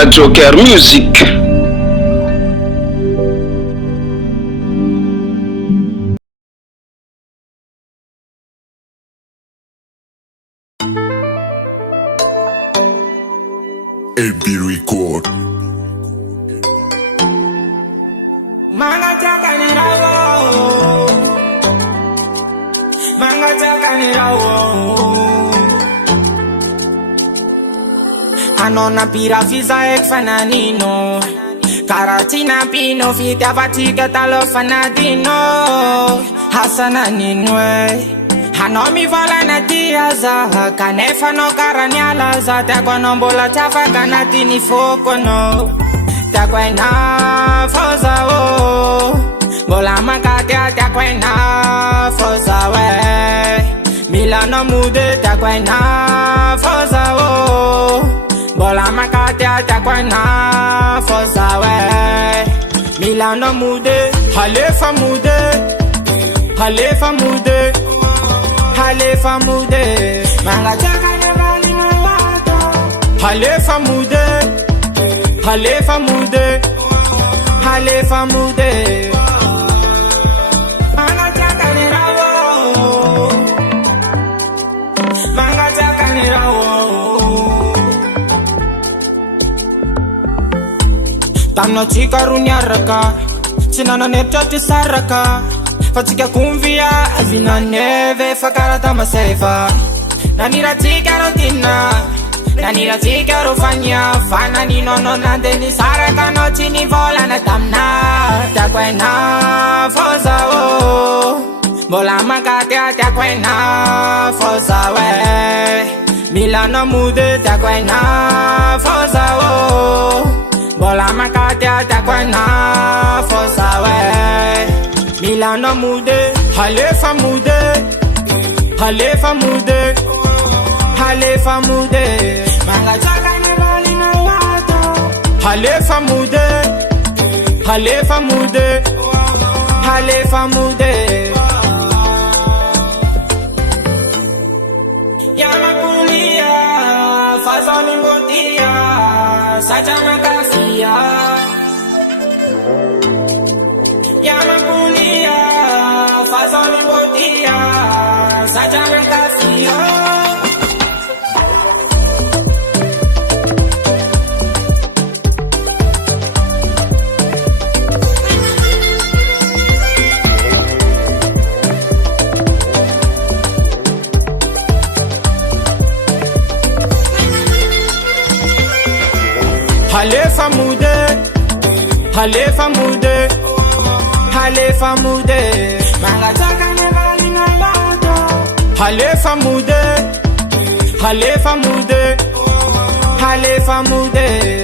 à Joker Music. AB Record. Manga Anona pira fiza ek fananino Karatina pino fiti avatika talo fanadino Hasana ninwe Hanomi vola na tiaza Kanefa no karanyalaza Takwa nombola chafa kanatini foko no Takwa na foza o Bola makatia takwa na foza we Milano mude takwa na foza o Bola makatia takwa na foza we Milano mude Halefa mude Halefa mude Halefa mude Manga chaka nevali malato Halefa mude Halefa mude Halefa mude Manga chaka nerawo Manga chaka nerawo Tamno chika runyaraka Chinana nepcha tisaraka Fatika kumvia avina neve fakarata maseva Nanira tika rotina Nanira tika rofanya Fana ni nono nande ni saraka no chini vola na tamna Takwena foza o Bola makatea takwena foza we Milano mude takwena foza o Bola makatea takwena foza we Milano mude, Halefa mude, Halefa mude, Halefa mude Manga chaka nevali na lato Halefa mude, Halefa mude, Halefa mude Yama kulia, fazoni mbotia, sacha makafia Yama kulia, fazoni mbotia, sacha makafia Halefa mude, Halefa mude, Halefa mude Manga chaka nevali na lato Halefa mude, Halefa mude, Halefa mude